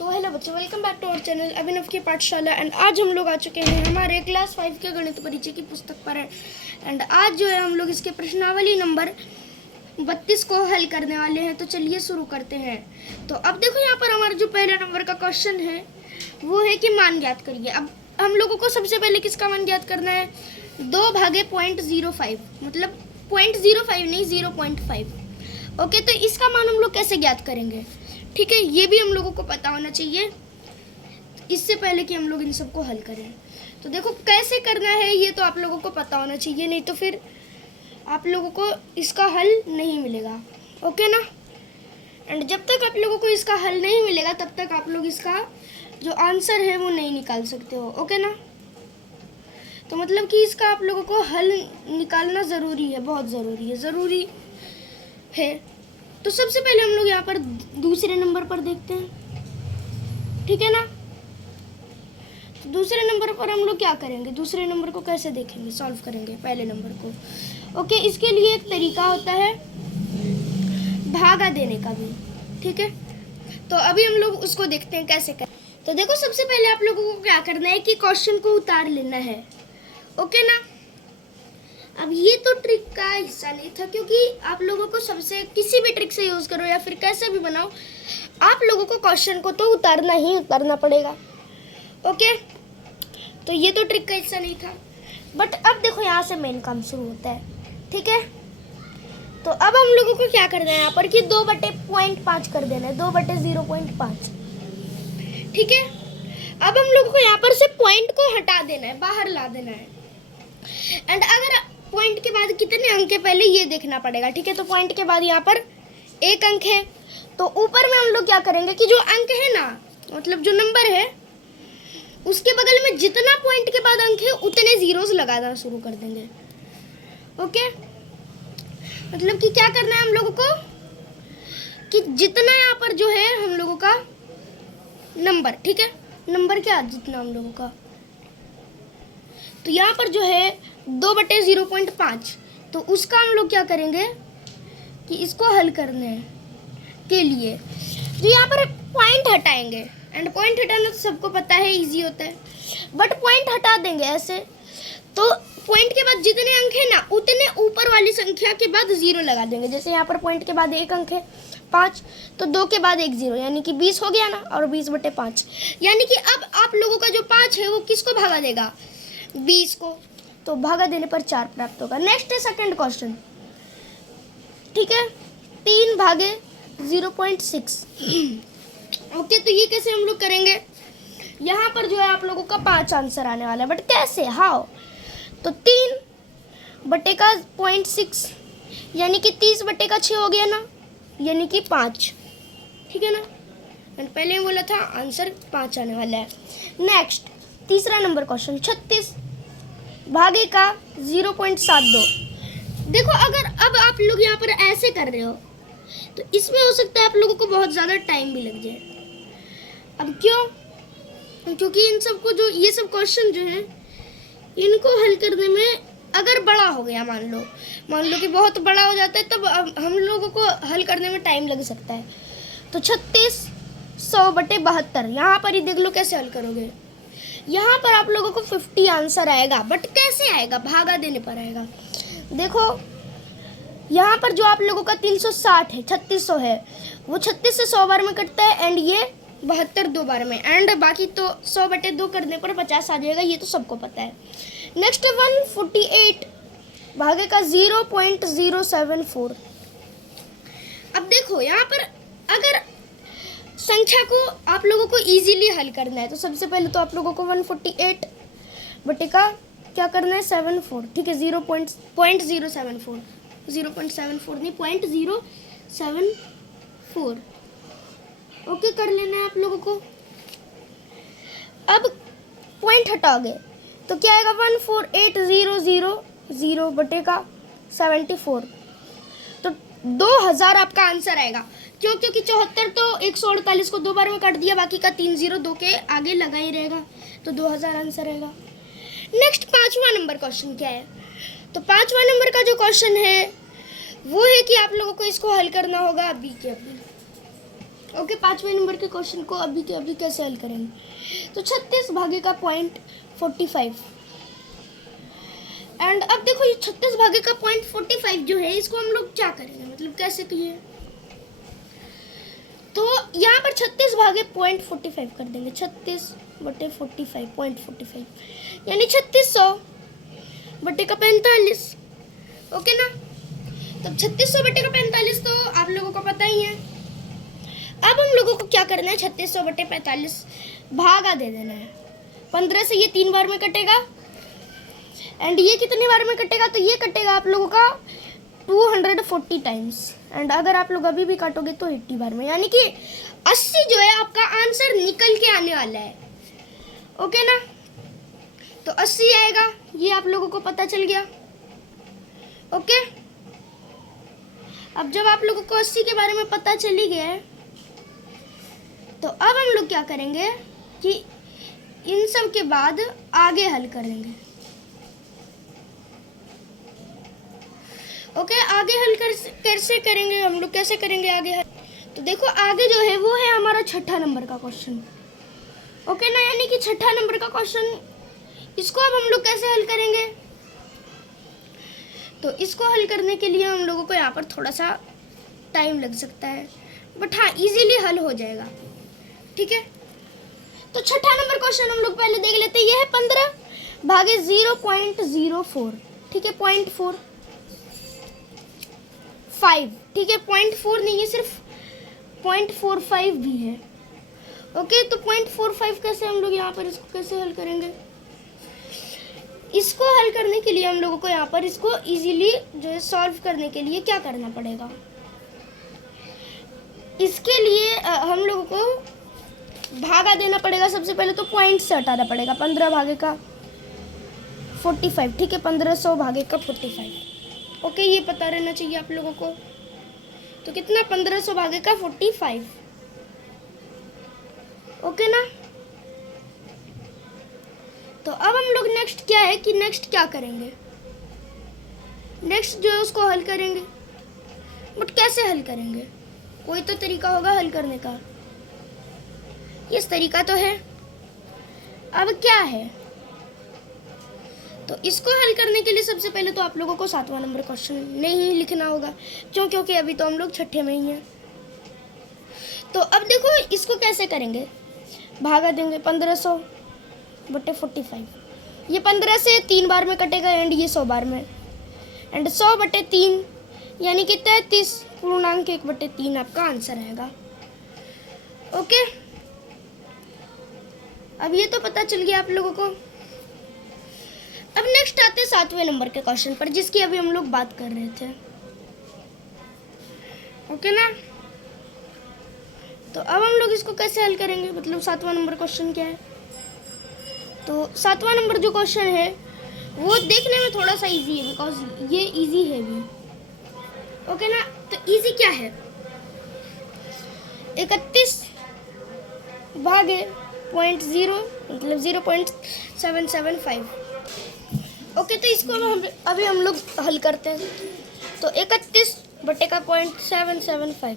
तो हेलो बच्चों, welcome back to our channel Abhinav की पाठशाला। एंड आज हम लोग आ चुके हैं हमारे क्लास 5 के गणित परिचय की पुस्तक पर है। एंड आज जो है हम लोग इसके प्रश्नावली नंबर 32 को हल करने वाले हैं। तो चलिए शुरू करते हैं। तो अब देखो यहाँ पर हमारा जो पहला नंबर का क्वेश्चन है वो है कि मान ज्ञात करिए। अब हम लोगों को सबसे पहले किसका मान ज्ञात करना है? 2 भागे 0.05, मतलब 0.05 नहीं 0.5। ओके, तो इसका मान हम लोग कैसे ज्ञात करेंगे? ठीक है, ये भी हम लोगों को पता होना चाहिए इससे पहले कि हम लोग इन सबको हल करें। तो देखो कैसे करना है ये तो आप लोगों को पता होना चाहिए, नहीं तो फिर आप लोगों को इसका हल नहीं मिलेगा। ओके ना? एंड जब तक आप लोगों को इसका हल नहीं मिलेगा तब तक आप लोग इसका जो आंसर है वो नहीं निकाल सकते हो। ओके ना? तो मतलब कि इसका आप लोगों को हल निकालना ज़रूरी है, बहुत ज़रूरी है। तो सबसे पहले हम लोग यहाँ पर दूसरे नंबर पर देखते हैं, ठीक है ना? तो दूसरे नंबर पर हम लोग क्या करेंगे? दूसरे नंबर को कैसे देखेंगे, सॉल्व करेंगे पहले नंबर को। ओके, इसके लिए एक तरीका होता है भागा देने का भी, ठीक है? तो अभी हम लोग उसको देखते हैं कैसे करें। तो देखो सबसे पहले आप लोगों को क्या करना है कि क्वेश्चन को उतार लेना है। ओके ना? अब ये तो ट्रिक का हिस्सा नहीं था, क्योंकि आप लोगों को सबसे किसी भी ट्रिक से यूज़ करो या फिर कैसे भी बनाओ, आप लोगों को क्वेश्चन को तो उतारना पड़ेगा। ओके, तो ये तो ट्रिक का हिस्सा नहीं था। बट अब देखो यहाँ से मेन काम शुरू होता है, ठीक है? तो अब हम लोगों को क्या करना है यहाँ पर कि 2/0.5 कर देना है, 2/0.5, ठीक है? अब हम लोगों को यहाँ पर से पॉइंट को हटा देना है, बाहर ला देना है। एंड अगर पॉइंट के बाद कितने अंक है पहले ये देखना पड़ेगा, ठीक है? तो पॉइंट के बाद यहाँ पर 1 अंक है, तो ऊपर में हम लोग क्या करेंगे कि जो अंक है ना, मतलब जो नंबर है उसके बगल में जितना पॉइंट के बाद अंक है उतने जीरोस लगाना शुरू कर देंगे। ओके, मतलब कि क्या करना है हम लोगों को कि जितना यहाँ पर जो है हम लोगों का नंबर, ठीक है? नंबर क्या जितना हम लोगों का, तो यहाँ पर जो है 2/0.5, तो उसका हम लोग क्या करेंगे कि इसको हल करने के लिए जो यहाँ पर पॉइंट हटाएंगे। एंड पॉइंट हटाना तो सबको पता है, इजी होता है। बट पॉइंट हटा देंगे ऐसे, तो पॉइंट के बाद जितने अंक है ना उतने ऊपर वाली संख्या के बाद 0 लगा देंगे। जैसे यहाँ पर पॉइंट के बाद 1 अंक है 5, तो 2 के बाद 1 0, यानी कि 20 हो गया ना, और 20/5, यानी कि अब आप लोगों का जो 5 है वो किसको भागा देगा? 20 को। तो भागा देने पर 4 प्राप्त होगा। नेक्स्ट है सेकंड क्वेश्चन, ठीक है? 3 भागे 0.6। ओके, तो ये कैसे हम लोग करेंगे? यहाँ पर जो है आप लोगों का 5 आंसर आने वाला है, बट कैसे, हाउ? तो 3/0.6 यानी कि 30/6 हो गया ना, यानी कि 5, ठीक है ना? एंड पहले ही बोला था आंसर 5 आने वाला है। नेक्स्ट तीसरा नंबर क्वेश्चन, 36 भागे का 0.72। देखो अगर अब आप लोग यहाँ पर ऐसे कर रहे हो तो इसमें हो सकता है आप लोगों को बहुत ज़्यादा टाइम भी लग जाए। अब क्यों? क्योंकि इन सबको जो ये सब क्वेश्चन जो है इनको हल करने में अगर बड़ा हो गया, मान लो कि बहुत बड़ा हो जाता है, तब हम लोगों को हल करने में टाइम लग सकता है। तो 36 100/72, यहाँ पर ही देख लो कैसे हल करोगे। यहाँ पर आप लोगों को 50 आंसर आएगा, बट कैसे आएगा? भागा देने पर आएगा। देखो यहाँ पर जो आप लोगों का 360 है, 3600 है, वो 36 से 100 बार में कटता है, एंड ये 72 2 बार में, एंड बाकी तो 100/2 करने पर 50 आ जाएगा, ये तो सबको पता है। नेक्स्ट 148 भागे का 0.074। अब देखो यहाँ पर अगर संख्या को आप लोगों को इजीली हल करना है तो सबसे पहले तो आप लोगों को 148 बटे का क्या करना है 74, ठीक है? 0.074, 0.74 नहीं 0.074। ओके, कर लेना है आप लोगों को। अब पॉइंट हटाओगे तो क्या आएगा? 148,000 बटे का 74, तो 2000 आपका आंसर आएगा। क्यों? क्योंकि 74 तो 148 को 2 बार में काट दिया, बाकी का 3 0 2 के आगे लगा ही रहेगा, तो 2000 आंसर रहेगा। नेक्स्ट 5वां नंबर क्वेश्चन क्या है? तो 5वां नंबर का जो क्वेश्चन है वो है कि आप लोगों को इसको हल करना होगा अभी के अभी, ओके, 5वें नंबर के क्वेश्चन को अभी के अभी कैसे हल करेंगे। तो 36 भागे का पॉइंट 45। एंड अब देखो ये 36 भागे का पॉइंट 45 जो है इसको हम लोग क्या करेंगे, मतलब कैसे कहिए। तो यहाँ पर 36 भागे पॉइंट 45 कर देंगे, 36 बटे 45 पॉइंट 45 यानी 3600 बटे का 45। ओके ना, तब 3600 बटे का 45 तो आप लोगों को पता ही है। अब हम लोगों को क्या करना है, 3600 बटे 45 भागा दे देना है। 15 से ये 3 बार में कटेगा एंड ये कितनी बार में कटेगा, तो ये कटेगा आप लोगों का 240 टाइम्स। एंड अगर आप लोग अभी भी काटोगे तो 80 बार में, यानी कि 80 जो है आपका आंसर निकल के आने वाला है। ओके ना, तो 80 आएगा, ये आप लोगों को पता चल गया। ओके, अब जब आप लोगों को 80 के बारे में पता चल ही गया है तो अब हम लोग क्या करेंगे कि इन सब के बाद आगे हल करेंगे। ओके, आगे हल कैसे करेंगे हम लोग, कैसे करेंगे आगे हल। तो देखो आगे जो है वो है हमारा 6ठा नंबर का क्वेश्चन। ओके ना, यानी कि 6ठा नंबर का क्वेश्चन, इसको अब हम लोग कैसे हल करेंगे। तो इसको हल करने के लिए हम लोगों को यहाँ पर थोड़ा सा टाइम लग सकता है, बट हाँ इजीली हल हो जाएगा। ठीक है, तो 6ठा नंबर क्वेश्चन हम लोग पहले देख लेते हैं। ये है 15 भागे 0.04। ठीक है, 0.45। ठीक है, 0.4 नहीं है, सिर्फ 0.45 भी है। ओके, तो 0.45 कैसे हम लोग यहाँ पर इसको कैसे हल करेंगे। इसको हल करने के लिए हम लोगों को यहाँ पर इसको इजीली जो है सॉल्व करने के लिए क्या करना पड़ेगा। इसके लिए हम लोगों को भागा देना पड़ेगा। सबसे पहले तो पॉइंट से हटाना पड़ेगा। 15 भागे का 45। ठीक है, 1500 भागे का 45। ओके, ये पता रहना चाहिए आप लोगों को। तो कितना, 1500 भागे का 45। ओके ना, तो अब हम लोग नेक्स्ट क्या है कि नेक्स्ट क्या करेंगे, नेक्स्ट जो है उसको हल करेंगे। बट कैसे हल करेंगे, कोई तो तरीका होगा हल करने का। इस तरीका तो है, अब क्या है। तो इसको हल करने के लिए सबसे पहले तो आप लोगों को 7वां नंबर क्वेश्चन नहीं लिखना होगा, क्योंकि अभी तो हम लोग 6ठे में ही हैं। तो अब देखो इसको कैसे करेंगे, भागा देंगे 1500 बटे 45। ये 15 से 3 बार में कटेगा एंड ये 100 बार में, एंड 100 बटे 3 यानी कि 33 पूर्णांक 1 बटे 3 आपका आंसर आएगा। ओके, अब ये तो पता चल गया आप लोगों को। अब नेक्स्ट आते हैं 7वें नंबर के क्वेश्चन पर, जिसकी अभी हम लोग बात कर रहे थे। ओके ना, तो अब हम लोग इसको कैसे हल करेंगे, मतलब 7वां नंबर क्वेश्चन क्या है। तो 7वां नंबर जो क्वेश्चन है वो देखने में थोड़ा सा इजी है, बिकॉज ये इजी है भी। ओके ना, तो इजी क्या है, 31 भागे 0.0 मतलब 0.775। ओके, तो इसको अभी हम लोग हल करते हैं। तो 31 बटे का 0.775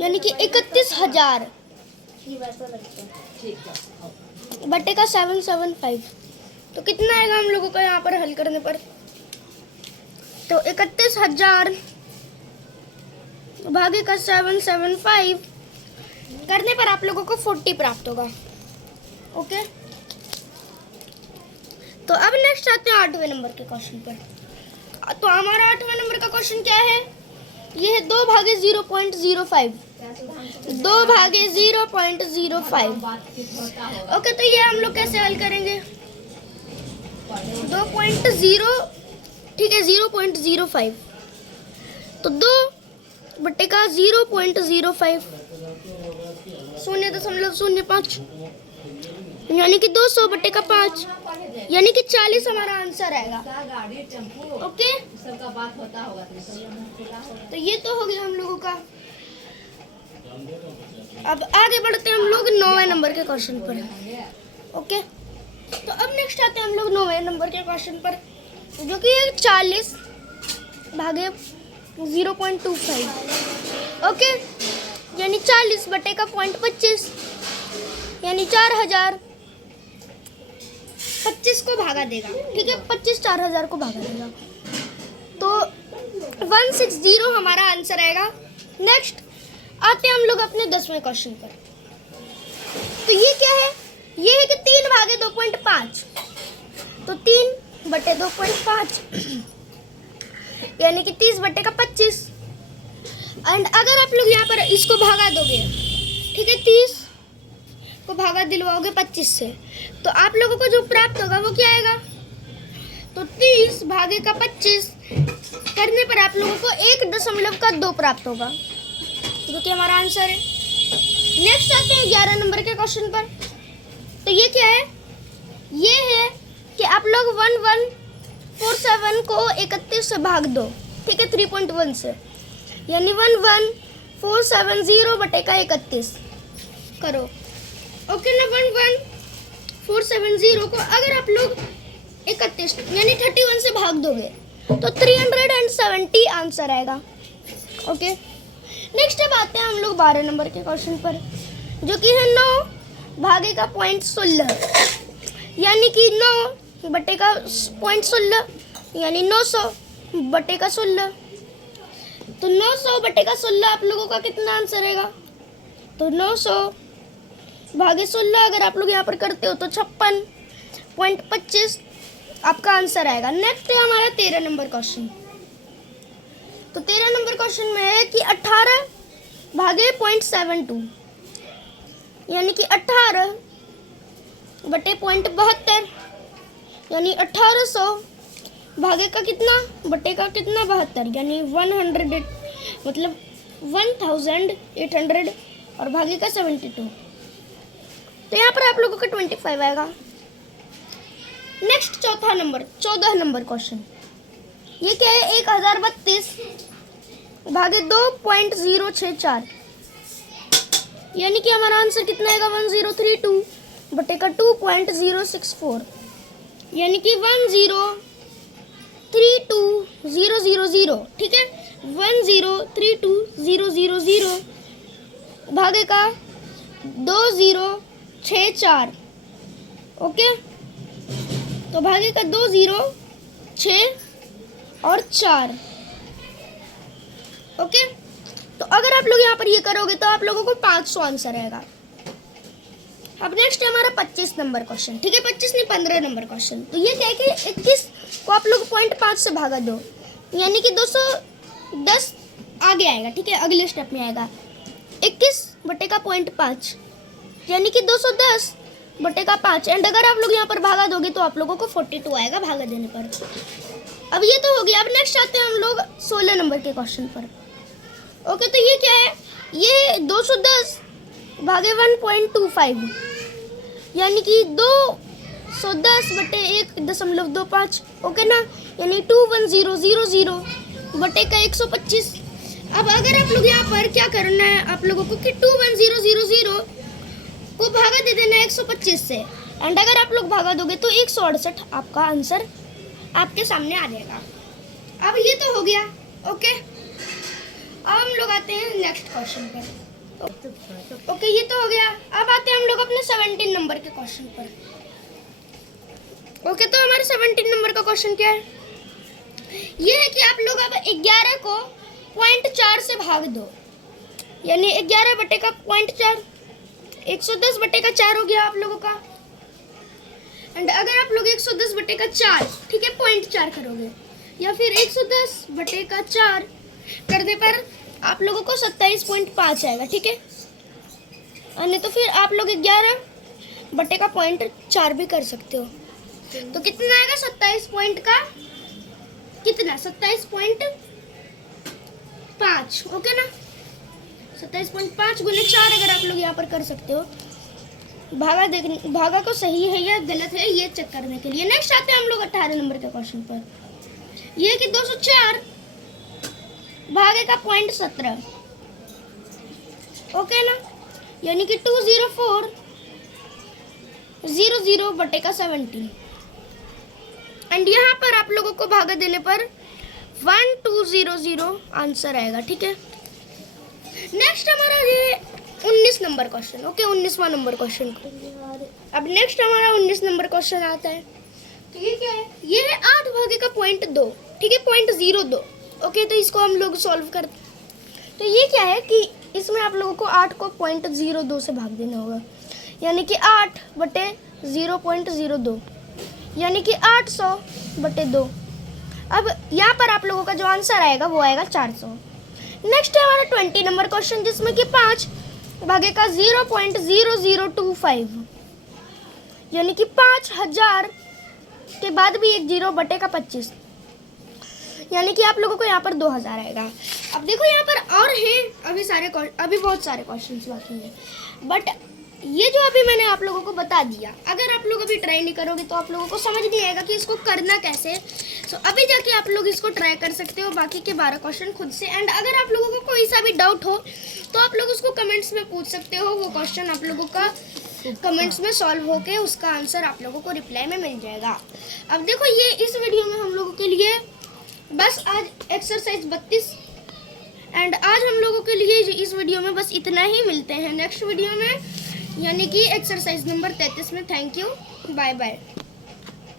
यानी कि 31,000 बटे का 775। तो कितना आएगा हम लोगों को यहाँ पर हल करने पर। तो 31,000 भागे का 775 करने पर आप लोगों को 40 प्राप्त होगा। ओके, तो अब नेक्स्ट आते हैं 8वें नंबर के क्वेश्चन पर। तो हमारा 8वां नंबर का क्वेश्चन क्या है, ये है 2 भागे 0.05। 2 भागे 0.05। ओके, तो ये हम लोग कैसे हल करेंगे, 2.0 ठीक है 0.05। तो 2 बटे का 0.05 0.05 यानी कि 200 बटे का 5 यानी कि 40 हमारा आंसर आएगा। ओके, तो ये तो हो गया हम लोगों का। अब आगे बढ़ते हैं हम लोग 9वें नंबर के क्वेश्चन पर। ओके, तो अब नेक्स्ट आते हैं हम लोग 9वें नंबर के क्वेश्चन पर, जो कि है 40 भागे 0.25। ओके, यानी 40 बटे का 0.25 यानी 4000 25 को भागा देगा, ठीक है, 25 4000 को भागा देगा, तो 160 हमारा आंसर आएगा। नेक्स्ट आते हैं हम लोग अपने 10वें क्वेश्चन पर। तो ये क्या है, ये है कि 3 भागे 2.5, तो 3 बटे 2.5 यानी कि 30 बटे का 25। एंड अगर आप लोग यहाँ पर इसको भागा दोगे, ठीक है, 30 को भागा दिलवाओगे 25 से, तो आप लोगों को जो प्राप्त होगा वो क्या आएगा, तो 30 भागे का 25 करने पर आप लोगों को 1.2 प्राप्त होगा, जो कि हमारा आंसर है। नेक्स्ट आते हैं 11 नंबर के क्वेश्चन पर। तो ये क्या है, ये है कि आप लोग 1147 को 31 से भाग दो, ठीक है, 3.1 से, यानी 11470 बटे का 31 करो। ओके ना, 11470 को अगर आप लोग 31 यानी 31 से भाग दोगे तो 370 आंसर आएगा। ओके, नेक्स्ट अब आते हैं हम लोग 12 नंबर के क्वेश्चन पर, जो कि है 9 भागे का 0.16 यानी कि 9 बटे का 0.16 यानी 900 बटे का 16, तो 900 बटे का 16 आप लोगों का कितना आंसर आएगा, तो 900 भागे 16 अगर आप लोग यहाँ पर करते हो तो 56.25 आपका आंसर आएगा। नेक्स्ट है हमारा 13 नंबर क्वेश्चन। तो 13 नंबर क्वेश्चन में है कि 18 भागे 0.72 यानी कि 18 बटे 0.72 यानी 1800 भागे का कितना बटे का कितना 72 यानी 100 मतलब 1800 और भागे का 72, तो यहाँ पर आप लोगों का 25 आएगा। नेक्स्ट 14 नंबर क्वेश्चन, ये क्या है, 1032 भागे 2.064 यानी कि हमारा आंसर कितना आएगा, 1032 बटे का 2.064 यानी कि 1032000, ठीक है, 1032000 भागे का 2064। ओके, तो भागे का 2 0 6 और 4। ओके, तो अगर आप लोग यहाँ पर ये करोगे तो आप लोगों को 500 आंसर आएगा। अब नेक्स्ट है हमारा 25 नंबर क्वेश्चन, ठीक है, 25 नहीं 15 नंबर क्वेश्चन। तो ये क्या है कि 21 को आप लोग 0.5 से भागा दो यानी कि 210 आगे आएगा, ठीक है, अगले स्टेप में आएगा 21 बटे का 0.5 यानी कि 210 बटे का 5। एंड अगर आप लोग यहाँ पर भागा दोगे तो आप लोगों को 42 आएगा भागा देने पर। अब ये तो हो गया। अब नेक्स्ट आते हैं हम लोग 16 नंबर के क्वेश्चन पर। ओके, तो ये क्या है, ये 210 भागे 1.25 यानी कि 210 बटे 1.25, ओके ना, यानी 21000 बटे का 125। अब अगर आप लोग यहाँ पर क्या करना है आप लोगों को कि 21000 को भागा दे देना है 125 से, एंड अगर आप लोग भागा दोगे तो 168 आपका आंसर आपके सामने आ जाएगा। अब ये तो हो गया। ओके, अब हम लोग आते हैं नेक्स्ट क्वेश्चन पर। ओके, ये तो हो गया। अब आते हैं हम लोग अपने 17 नंबर के क्वेश्चन पर। ओके, तो हमारे 17 नंबर का क्वेश्चन क्या है, ये है कि आप लोग अब 11 को 0.4 से भाग दो यानी 11 बटे का 0.4 110 बटे का 4 हो गया आप लोगों का। एंड अगर आप लोग 110 बटे का 4, ठीक है, 0.4 करोगे या फिर 110 बटे का 4 करने पर आप लोगों को 27.5 आएगा, ठीक है, नहीं तो फिर आप लोग 11 बटे का 0.4 भी कर सकते हो। तो कितना आएगा, 27 पॉइंट का कितना 27.5, ओके ना, 27.5 गुने 4 अगर आप लोग यहाँ पर कर सकते हो। भागा को सही है या गलत है ये चेक करने के लिए। नेक्स्ट आते हैं हम लोग 18 नंबर के क्वेश्चन पर। ये कि 204 भागे का 0.17, ओके ना, यानी कि 20400 बटे का 17। एंड यहाँ पर आप लोगों को भागा देने पर 1200 आंसर आएगा, ठीक है। नेक्स्ट हमारा ये 19 नंबर क्वेश्चन। ओके, 19वां नंबर क्वेश्चन। अब नेक्स्ट हमारा 19 नंबर क्वेश्चन आता है। तो ये क्या है? ये है 8 भागे का 0.2, ठीक है, 0.02। ओके, तो इसको हम लोग सॉल्व करते हैं। तो ये क्या है कि इसमें आप लोगों को 8 को 0.02 से भाग देना होगा, यानी कि 8 बटे 0.02, यानी कि 800/2। अब यहाँ पर आप लोगों का जो आंसर आएगा वो आएगा 400। नेक्स्ट है हमारा 20 नंबर क्वेश्चन, जिसमें कि 5 भागे का 0.0025, यानी कि 5000 के बाद भी एक 0/25, यानी कि आप लोगों को यहाँ पर 2000 आएगा। अब देखो यहाँ पर और हैं अभी बहुत सारे क्वेश्चंस बाकी हैं, बट ये जो अभी मैंने आप लोगों को बता दिया, अगर आप लोग अभी ट्राई नहीं करोगे तो आप लोगों को समझ नहीं आएगा कि इसको करना कैसे है। सो अभी जाके आप लोग इसको ट्राई कर सकते हो बाकी के 12 क्वेश्चन खुद से। एंड अगर आप लोगों को कोई सा भी डाउट हो तो आप लोग उसको कमेंट्स में पूछ सकते हो। वो क्वेश्चन आप लोगों का कमेंट्स में सॉल्व होके उसका आंसर आप लोगों को रिप्लाई में मिल जाएगा। अब देखो ये इस वीडियो में हम लोगों के लिए बस आज एक्सरसाइज 32 एंड आज हम लोगों के लिए इस वीडियो में बस इतना ही। मिलते हैं नेक्स्ट वीडियो में, यानी कि एक्सरसाइज नंबर 33 में। Thank you, bye bye.